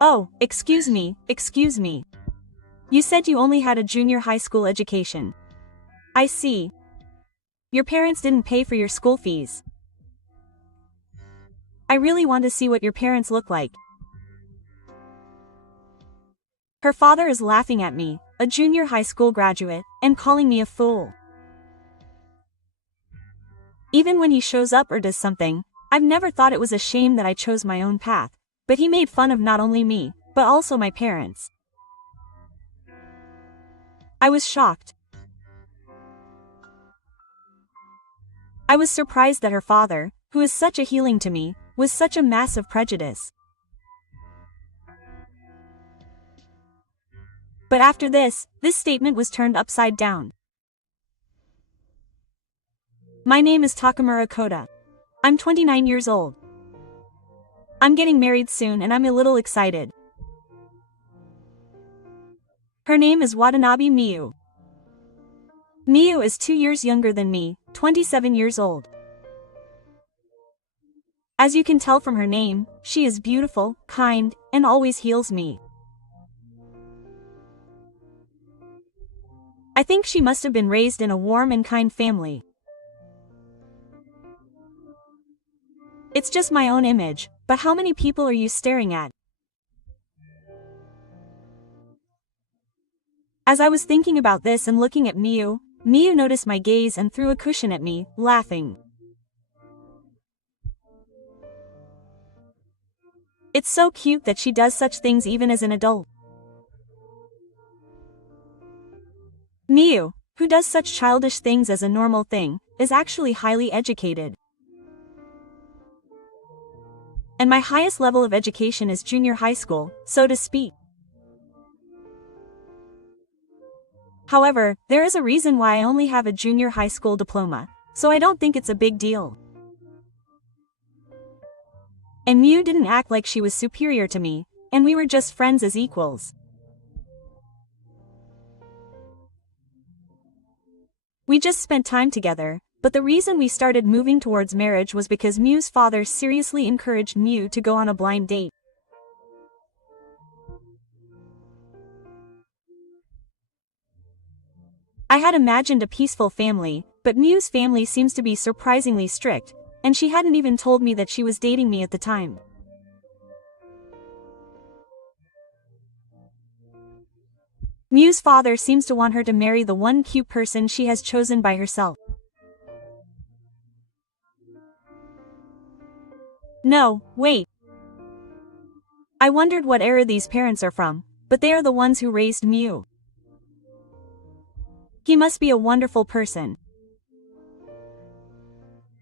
Oh, excuse me. You said you only had a junior high school education. I see. Your parents didn't pay for your school fees. I really want to see what your parents look like. Her father is laughing at me, a junior high school graduate, and calling me a fool. Even when he shows up or does something, I've never thought it was a shame that I chose my own path, but he made fun of not only me, but also my parents. I was shocked. I was surprised that her father, who is such a healing to me, was such a massive prejudice. But after this statement was turned upside down. My name is Takamura Koda. I'm 29 years old. I'm getting married soon and I'm a little excited. Her name is Watanabe Miyu. Miyu is 2 years younger than me, 27 years old. As you can tell from her name, she is beautiful, kind, and always heals me. I think she must have been raised in a warm and kind family. It's just my own image, but how many people are you staring at? As I was thinking about this and looking at Miyu, Miyu noticed my gaze and threw a cushion at me, laughing. It's so cute that she does such things even as an adult. Miyu, who does such childish things as a normal thing, is actually highly educated. And my highest level of education is junior high school, so to speak. However, there is a reason why I only have a junior high school diploma, so I don't think it's a big deal. And Miyu didn't act like she was superior to me, and we were just friends as equals. We just spent time together, but the reason we started moving towards marriage was because Miyu's father seriously encouraged Miyu to go on a blind date. I had imagined a peaceful family, but Miyu's family seems to be surprisingly strict, and she hadn't even told me that she was dating me at the time. Miyu's father seems to want her to marry the one cute person she has chosen by herself. No, wait. I wondered what era these parents are from, but they are the ones who raised Miyu. He must be a wonderful person.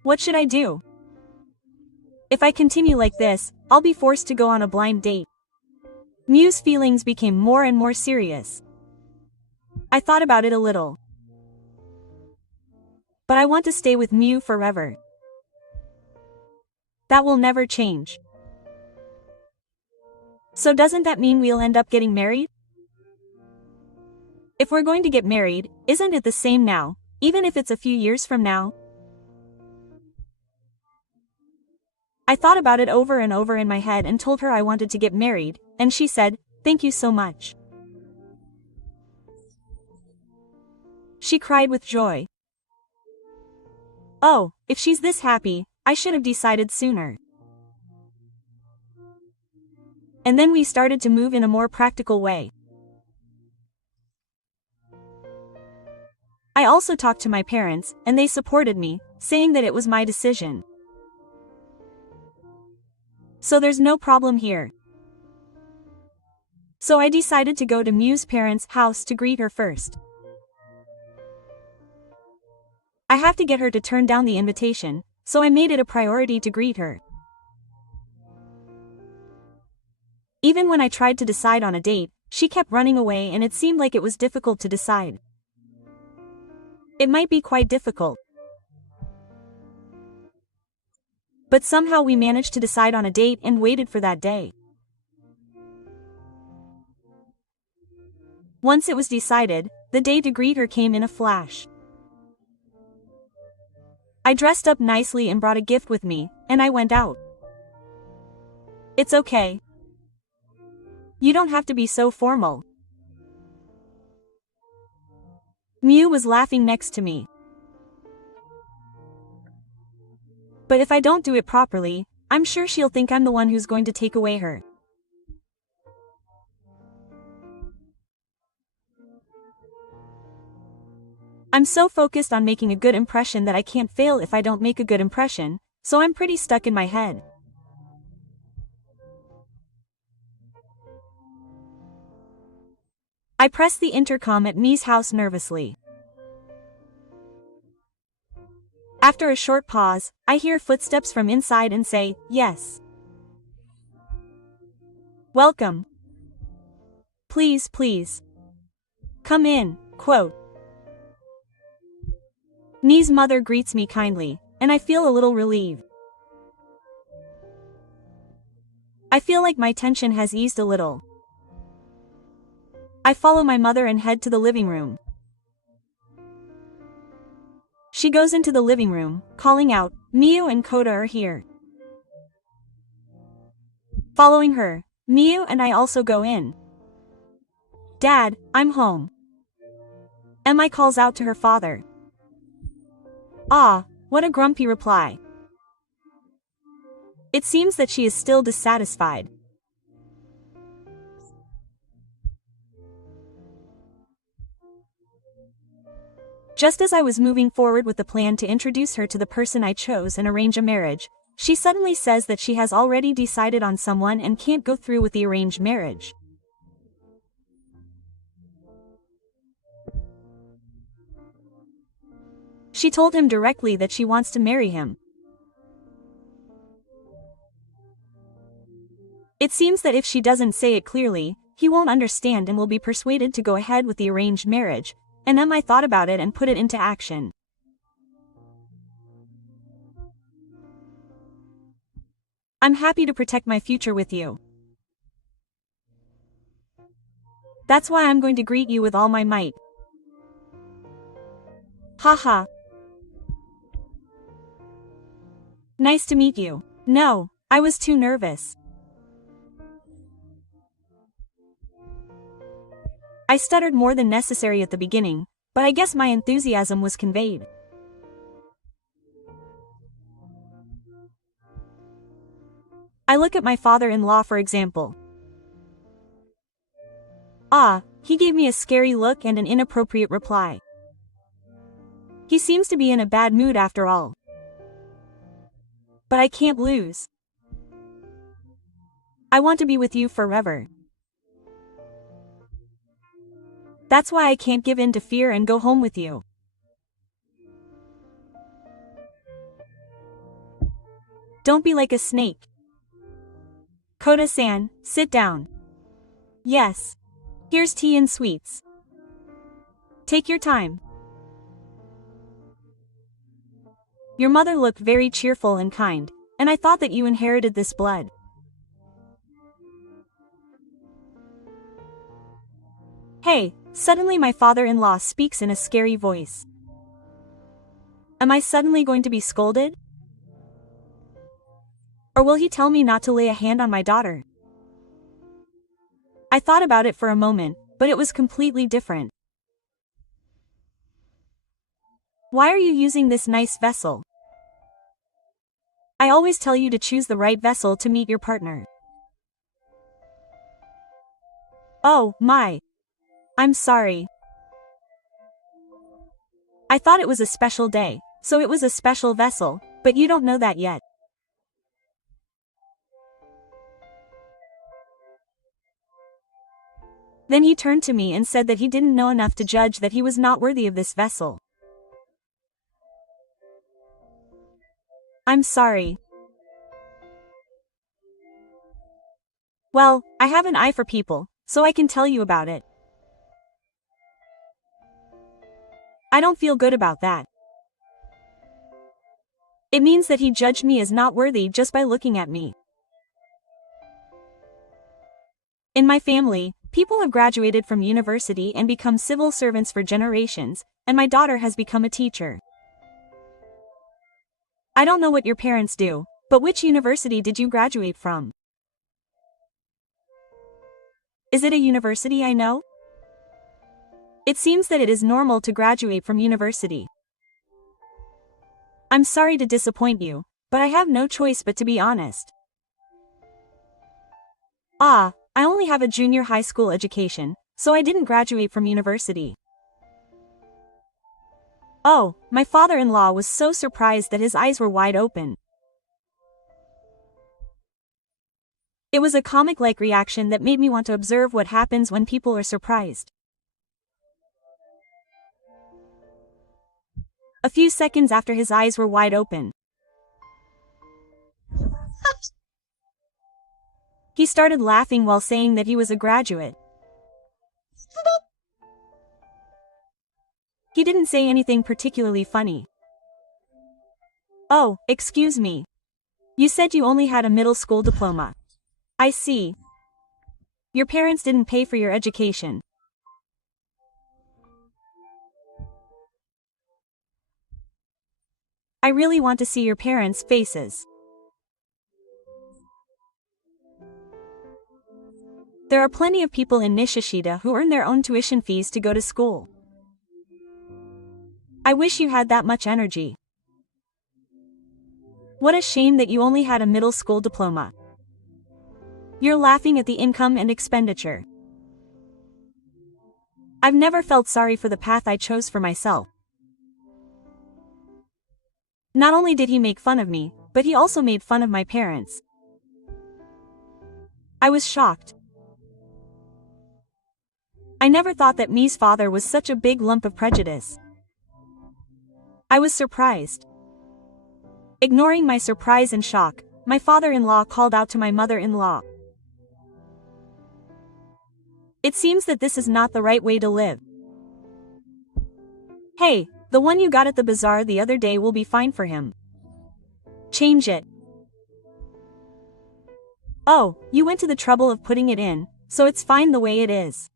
What should I do? If I continue like this, I'll be forced to go on a blind date. Miyu's feelings became more and more serious. I thought about it a little. But I want to stay with Miyu forever. That will never change. So doesn't that mean we'll end up getting married? If we're going to get married, isn't it the same now, even if it's a few years from now? I thought about it over and over in my head and told her I wanted to get married, and she said, "Thank you so much." She cried with joy. Oh, if she's this happy, I should have decided sooner. And then we started to move in a more practical way. I also talked to my parents, and they supported me, saying that it was my decision. So there's no problem here. So I decided to go to Miyu's parents' house to greet her first. I have to get her to turn down the invitation, so I made it a priority to greet her. Even when I tried to decide on a date, she kept running away and it seemed like it was difficult to decide. It might be quite difficult. But somehow we managed to decide on a date and waited for that day. Once it was decided, the day to greet her came in a flash. I dressed up nicely and brought a gift with me, and I went out. It's okay. You don't have to be so formal. Miu was laughing next to me. But if I don't do it properly, I'm sure she'll think I'm the one who's going to take away her. I'm so focused on making a good impression that I can't fail if I don't make a good impression, so I'm pretty stuck in my head. I press the intercom at Mi's house nervously. After a short pause, I hear footsteps from inside and say, "Yes. Welcome. Please, please. Come in," quote. Mi's mother greets me kindly, and I feel a little relieved. I feel like my tension has eased a little. I follow my mother and head to the living room. She goes into the living room, calling out, "Miu and Koda are here." Following her, Miu and I also go in. "Dad, I'm home." Mi calls out to her father. "Ah, what a grumpy reply." It seems that she is still dissatisfied. Just as I was moving forward with the plan to introduce her to the person I chose and arrange a marriage, she suddenly says that she has already decided on someone and can't go through with the arranged marriage. She told him directly that she wants to marry him. It seems that if she doesn't say it clearly, he won't understand and will be persuaded to go ahead with the arranged marriage, and Mi thought about it and put it into action. "I'm happy to protect my future with you. That's why I'm going to greet you with all my might." Haha. "Nice to meet you." "No, I was too nervous." I stuttered more than necessary at the beginning, but I guess my enthusiasm was conveyed. I look at my father-in-law for example. Ah, he gave me a scary look and an inappropriate reply. He seems to be in a bad mood after all. But I can't lose. I want to be with you forever. That's why I can't give in to fear and go home with you. Don't be like a snake. Koda-san, sit down. Yes. Here's tea and sweets. Take your time. Your mother looked very cheerful and kind, and I thought that you inherited this blood. Hey, suddenly my father-in-law speaks in a scary voice. Am I suddenly going to be scolded? Or will he tell me not to lay a hand on my daughter? I thought about it for a moment, but it was completely different. Why are you using this nice vessel? I always tell you to choose the right vessel to meet your partner. Oh, my. I'm sorry. I thought it was a special day, so it was a special vessel, but you don't know that yet. Then he turned to me and said that he didn't know enough to judge that he was not worthy of this vessel. I'm sorry. Well, I have an eye for people, so I can tell you about it. I don't feel good about that. It means that he judged me as not worthy just by looking at me. In my family, people have graduated from university and become civil servants for generations, and my daughter has become a teacher. I don't know what your parents do, but which university did you graduate from? Is it a university I know? It seems that it is normal to graduate from university. I'm sorry to disappoint you, but I have no choice but to be honest. I only have a junior high school education, so I didn't graduate from university. Oh, my father-in-law was so surprised that his eyes were wide open. It was a comic-like reaction that made me want to observe what happens when people are surprised. A few seconds after his eyes were wide open, he started laughing while saying that he was a graduate. He didn't say anything particularly funny. Oh, excuse me. You said you only had a middle school diploma. I see. Your parents didn't pay for your education. I really want to see your parents' faces. There are plenty of people in Nishishida who earn their own tuition fees to go to school. I wish you had that much energy. What a shame that you only had a middle school diploma. You're laughing at the income and expenditure. I've never felt sorry for the path I chose for myself. Not only did he make fun of me, but he also made fun of my parents. I was shocked. I never thought that Mi's father was such a big lump of prejudice. I was surprised. Ignoring my surprise and shock, my father-in-law called out to my mother-in-law. It seems that this is not the right way to live. Hey, the one you got at the bazaar the other day will be fine for him. Change it. Oh, you went to the trouble of putting it in, so it's fine the way it is.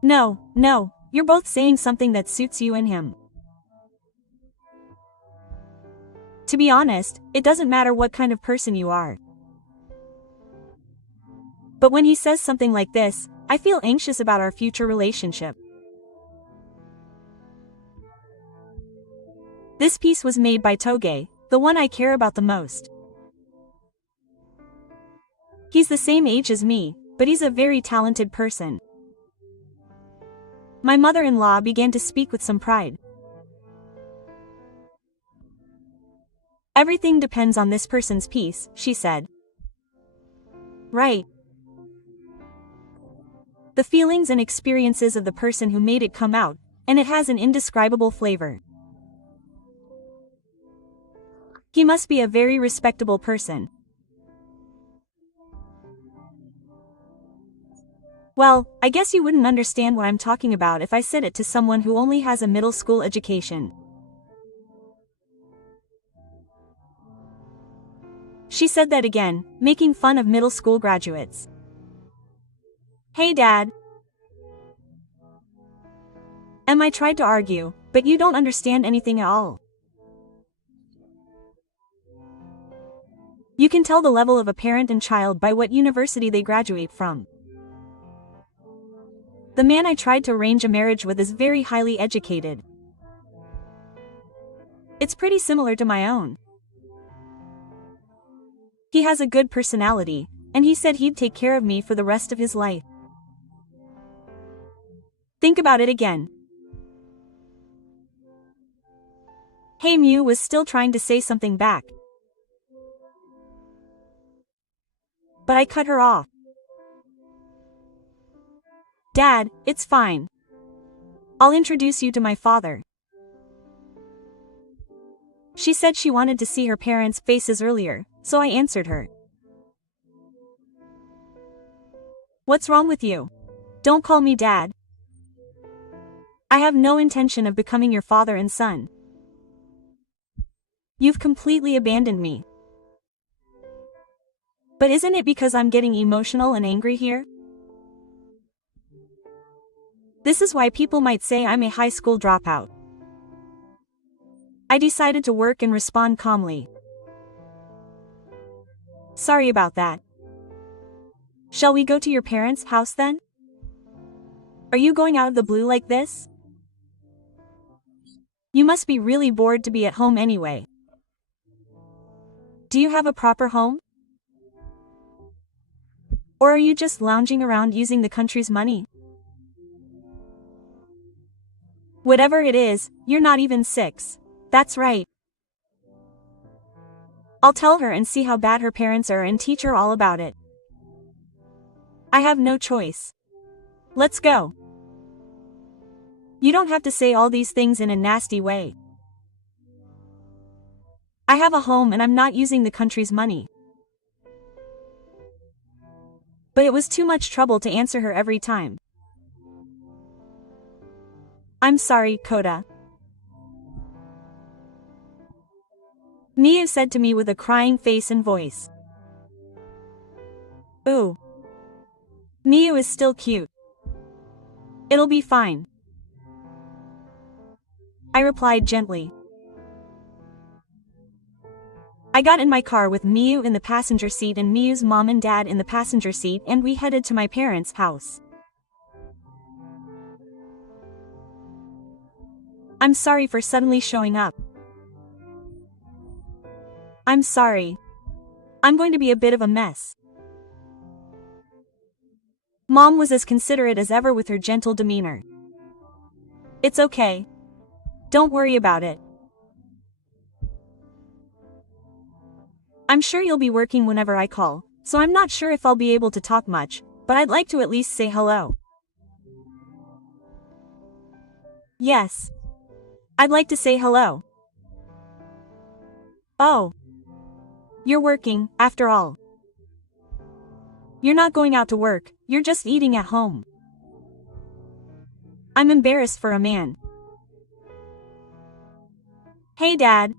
No, you're both saying something that suits you and him. To be honest, it doesn't matter what kind of person you are. But when he says something like this, I feel anxious about our future relationship. This piece was made by Toge, the one I care about the most. He's the same age as me, but he's a very talented person. My mother-in-law began to speak with some pride. Everything depends on this person's piece, she said. Right. The feelings and experiences of the person who made it come out, and it has an indescribable flavor. He must be a very respectable person. Well, I guess you wouldn't understand what I'm talking about if I said it to someone who only has a middle school education. She said that again, making fun of middle school graduates. Hey Dad. I tried to argue, but you don't understand anything at all. You can tell the level of a parent and child by what university they graduate from. The man I tried to arrange a marriage with is very highly educated. It's pretty similar to my own. He has a good personality, and he said he'd take care of me for the rest of his life. Think about it again. Hey Mew was still trying to say something back. But I cut her off. Dad, it's fine. I'll introduce you to my father. She said she wanted to see her parents' faces earlier, so I answered her. What's wrong with you? Don't call me Dad. I have no intention of becoming your father and son. You've completely abandoned me. But isn't it because I'm getting emotional and angry here? This is why people might say I'm a high school dropout. I decided to work and respond calmly. Sorry about that. Shall we go to your parents' house then? Are you going out of the blue like this? You must be really bored to be at home anyway. Do you have a proper home? Or are you just lounging around using the country's money? Whatever it is, you're not even 6. That's right. I'll tell her and see how bad her parents are and teach her all about it. I have no choice. Let's go. You don't have to say all these things in a nasty way. I have a home and I'm not using the country's money. But it was too much trouble to answer her every time. I'm sorry, Koda. Miyu said to me with a crying face and voice. Ooh. Miyu is still cute. It'll be fine. I replied gently. I got in my car with Miyu in the passenger seat and Miyu's mom and dad in the passenger seat, and we headed to my parents' house. I'm sorry for suddenly showing up. I'm sorry. I'm going to be a bit of a mess. Mom was as considerate as ever with her gentle demeanor. It's okay. Don't worry about it. I'm sure you'll be working whenever I call, so I'm not sure if I'll be able to talk much, but I'd like to at least say hello. Yes. I'd like to say hello. Oh. You're working, after all. You're not going out to work, you're just eating at home. I'm embarrassed for a man. Hey, Dad.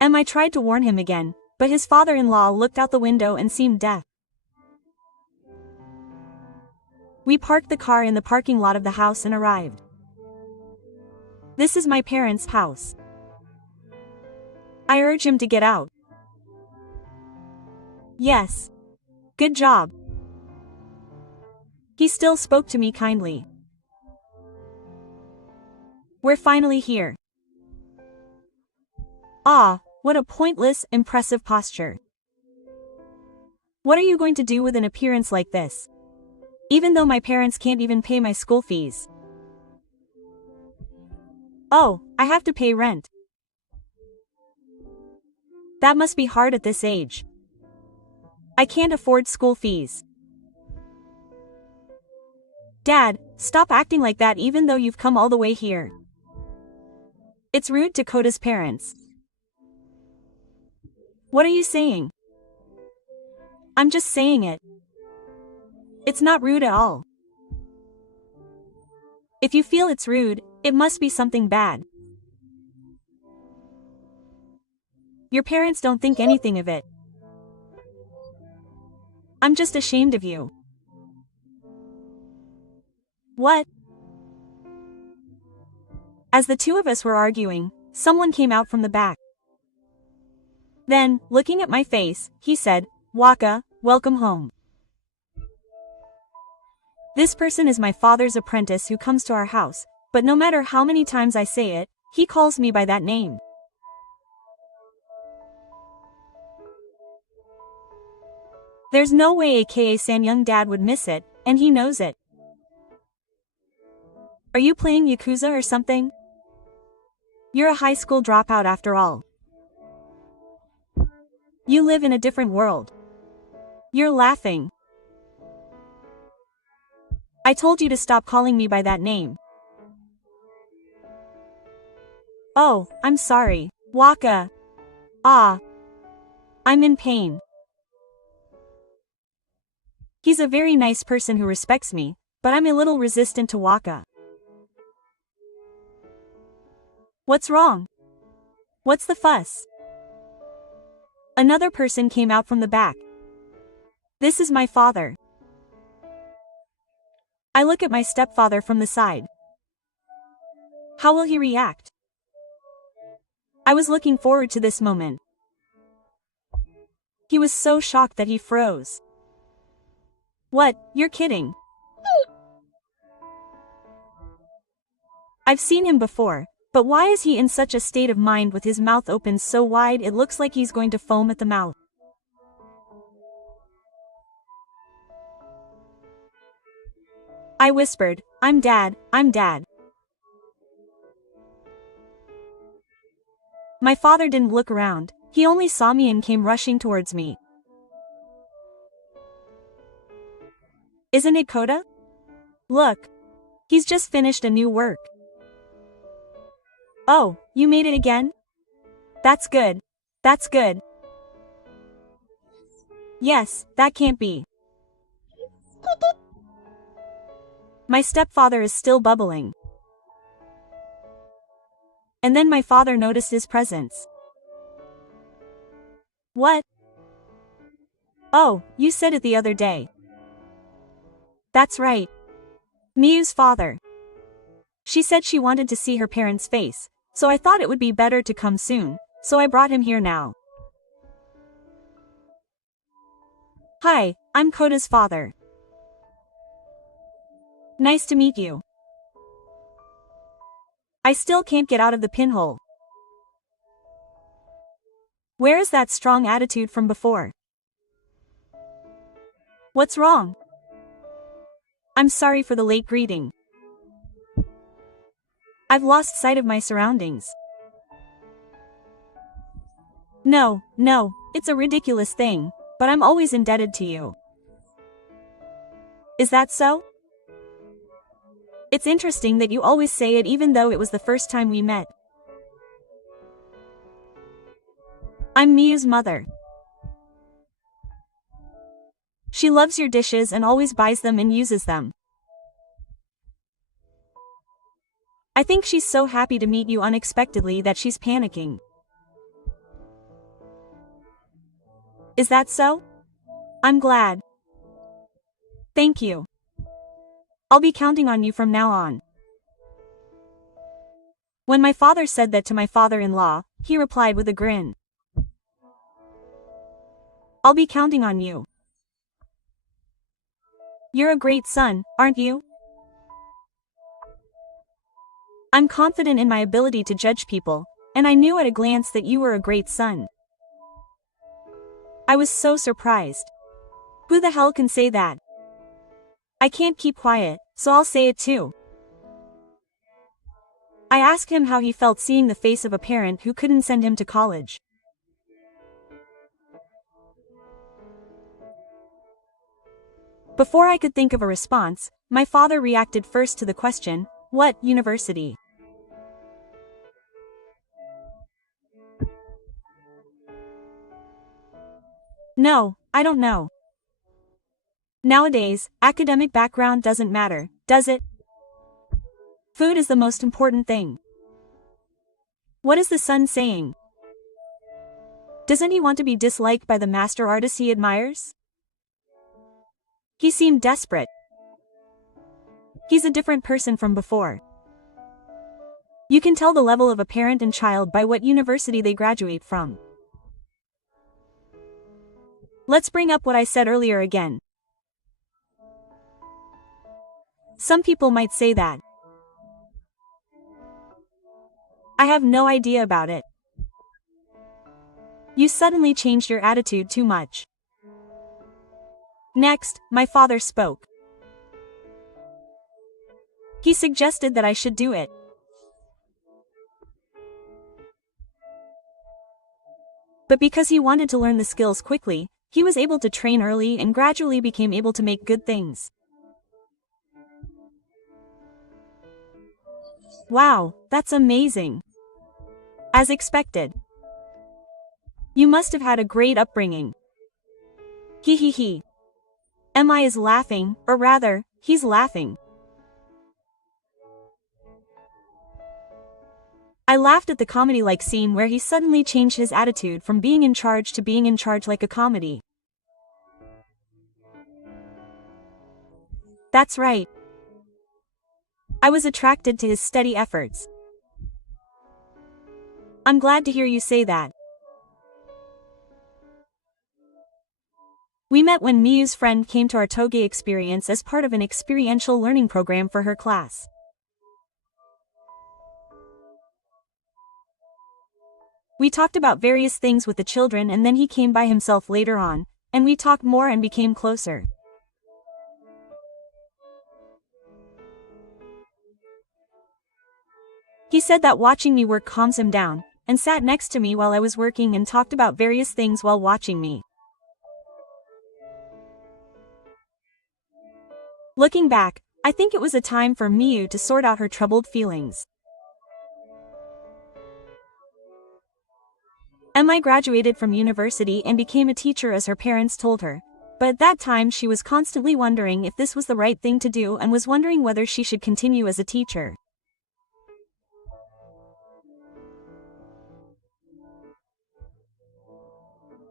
I tried to warn him again, but his father-in-law looked out the window and seemed deaf. We parked the car in the parking lot of the house and arrived. This is my parents' house. I urge him to get out. Yes. Good job. He still spoke to me kindly. We're finally here. Ah, what a pointless, impressive posture. What are you going to do with an appearance like this? Even though my parents can't even pay my school fees. Oh, I have to pay rent. That must be hard at this age. I can't afford school fees. Dad, stop acting like that even though you've come all the way here. It's rude to Koda's parents. What are you saying? I'm just saying it. It's not rude at all. If you feel it's rude, it must be something bad. Your parents don't think anything of it. I'm just ashamed of you. What? As the two of us were arguing, someone came out from the back. Then, looking at my face, he said, Waka, welcome home. This person is my father's apprentice who comes to our house, but no matter how many times I say it, he calls me by that name. There's no way aka-san young dad would miss it, and he knows it. Are you playing Yakuza or something? You're a high school dropout after all. You live in a different world. You're laughing. I told you to stop calling me by that name. Oh, I'm sorry, Waka. Ah. I'm in pain. He's a very nice person who respects me, but I'm a little resistant to Waka. What's wrong? What's the fuss? Another person came out from the back. This is my father. I look at my stepfather from the side. How will he react? I was looking forward to this moment. He was so shocked that he froze. What, you're kidding? I've seen him before, but why is he in such a state of mind with his mouth open so wide it looks like he's going to foam at the mouth? I whispered, I'm Dad, I'm Dad. My father didn't look around, he only saw me and came rushing towards me. Isn't it Coda? Look. He's just finished a new work. Oh, you made it again? That's good. That's good. Yes, that can't be. My stepfather is still bubbling. And then my father noticed his presence. What? Oh, you said it the other day. That's right. Miyu's father. She said she wanted to see her parents' face, so I thought it would be better to come soon, so I brought him here now. Hi, I'm Koda's father. Nice to meet you. I still can't get out of the pinhole. Where is that strong attitude from before? What's wrong? I'm sorry for the late greeting. I've lost sight of my surroundings. No, it's a ridiculous thing, but I'm always indebted to you. Is that so? It's interesting that you always say it even though it was the first time we met. I'm Miyu's mother. She loves your dishes and always buys them and uses them. I think she's so happy to meet you unexpectedly that she's panicking. Is that so? I'm glad. Thank you. I'll be counting on you from now on. When my father said that to my father-in-law, he replied with a grin. I'll be counting on you. You're a great son, aren't you? I'm confident in my ability to judge people, and I knew at a glance that you were a great son. I was so surprised. Who the hell can say that? I can't keep quiet, so I'll say it too. I asked him how he felt seeing the face of a parent who couldn't send him to college. Before I could think of a response, my father reacted first to the question, what university? No, I don't know. Nowadays, academic background doesn't matter, does it? Food is the most important thing. What is the son saying? Doesn't he want to be disliked by the master artist he admires? He seemed desperate. He's a different person from before. You can tell the level of a parent and child by what university they graduate from. Let's bring up what I said earlier again. Some people might say that. I have no idea about it. You suddenly changed your attitude too much. Next, my father spoke. He suggested that I should do it. But because he wanted to learn the skills quickly, he was able to train early and gradually became able to make good things. Wow, that's amazing. As expected. You must have had a great upbringing. He. Mi is laughing, or rather, he's laughing. I laughed at the comedy-like scene where he suddenly changed his attitude from being in charge to being in charge like a comedy. That's right. I was attracted to his steady efforts. I'm glad to hear you say that. We met when Miyu's friend came to our Toge experience as part of an experiential learning program for her class. We talked about various things with the children, and then he came by himself later on, and we talked more and became closer. He said that watching me work calms him down, and sat next to me while I was working and talked about various things while watching me. Looking back, I think it was a time for Miyu to sort out her troubled feelings. Mi graduated from university and became a teacher as her parents told her, but at that time she was constantly wondering if this was the right thing to do and was wondering whether she should continue as a teacher.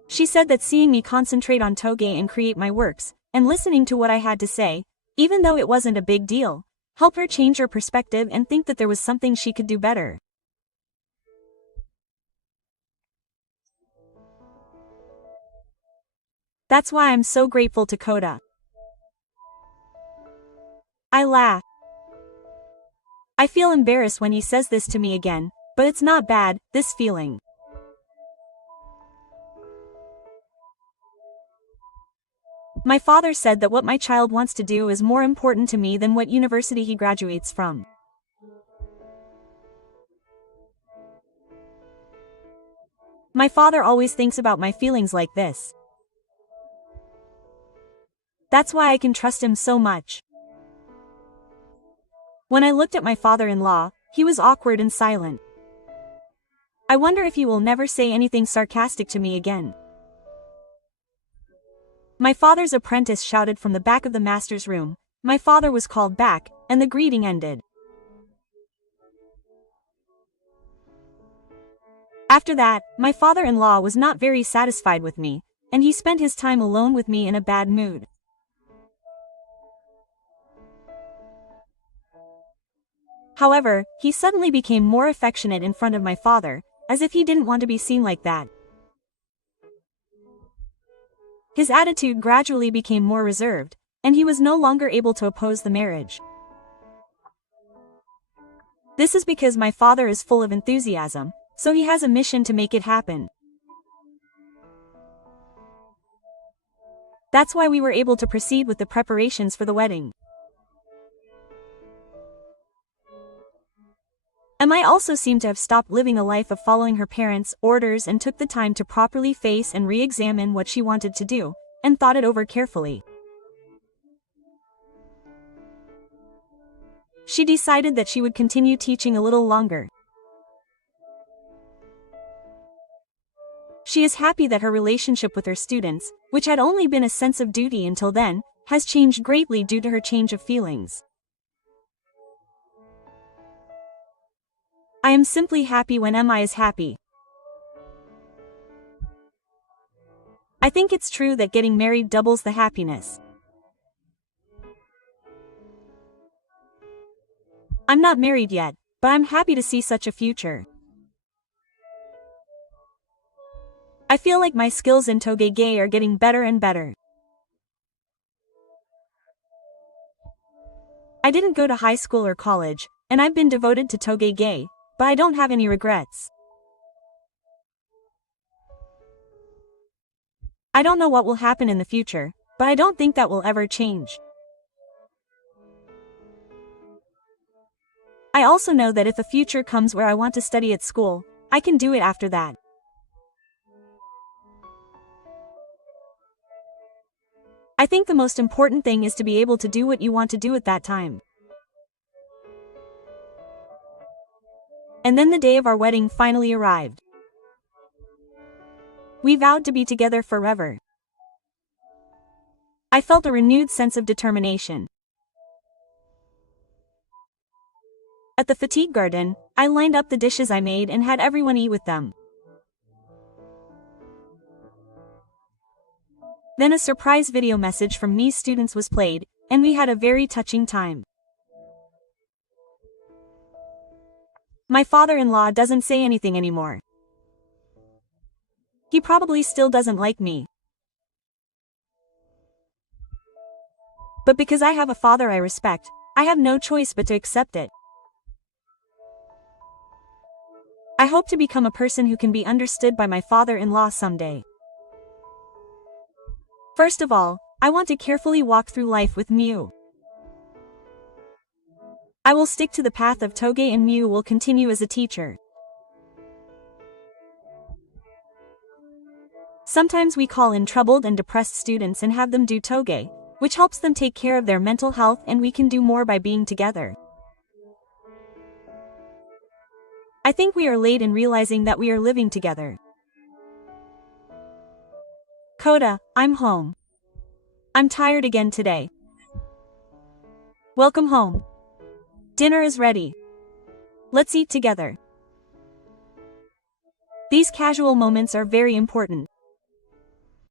She said that seeing me concentrate on Toge and create my works, and listening to what I had to say, even though it wasn't a big deal, helped her change her perspective and think that there was something she could do better. That's why I'm so grateful to Koda. I laugh. I feel embarrassed when he says this to me again, but it's not bad, this feeling. My father said that what my child wants to do is more important to me than what university he graduates from. My father always thinks about my feelings like this. That's why I can trust him so much. When I looked at my father-in-law, he was awkward and silent. I wonder if he will never say anything sarcastic to me again. My father's apprentice shouted from the back of the master's room. My father was called back, and the greeting ended. After that, my father-in-law was not very satisfied with me, and he spent his time alone with me in a bad mood. However, he suddenly became more affectionate in front of my father, as if he didn't want to be seen like that. His attitude gradually became more reserved, and he was no longer able to oppose the marriage. This is because my father is full of enthusiasm, so he has a mission to make it happen. That's why we were able to proceed with the preparations for the wedding. Mi also seemed to have stopped living a life of following her parents' orders and took the time to properly face and re-examine what she wanted to do, and thought it over carefully. She decided that she would continue teaching a little longer. She is happy that her relationship with her students, which had only been a sense of duty until then, has changed greatly due to her change of feelings. I am simply happy when Mi is happy. I think it's true that getting married doubles the happiness. I'm not married yet, but I'm happy to see such a future. I feel like my skills in Toge are getting better and better. I didn't go to high school or college, and I've been devoted to Toge, but I don't have any regrets. I don't know what will happen in the future, but I don't think that will ever change. I also know that if a future comes where I want to study at school, I can do it after that. I think the most important thing is to be able to do what you want to do at that time. And then the day of our wedding finally arrived. We vowed to be together forever. I felt a renewed sense of determination. At the fatigue garden, I lined up the dishes I made and had everyone eat with them. Then a surprise video message from Mi's students was played, and we had a very touching time. My father-in-law doesn't say anything anymore. He probably still doesn't like me. But because I have a father I respect, I have no choice but to accept it. I hope to become a person who can be understood by my father-in-law someday. First of all, I want to carefully walk through life with Miu. I will stick to the path of Toge and Miu will continue as a teacher. Sometimes we call in troubled and depressed students and have them do Toge, which helps them take care of their mental health, and we can do more by being together. I think we are late in realizing that we are living together. Coda, I'm home. I'm tired again today. Welcome home. Dinner is ready. Let's eat together. These casual moments are very important.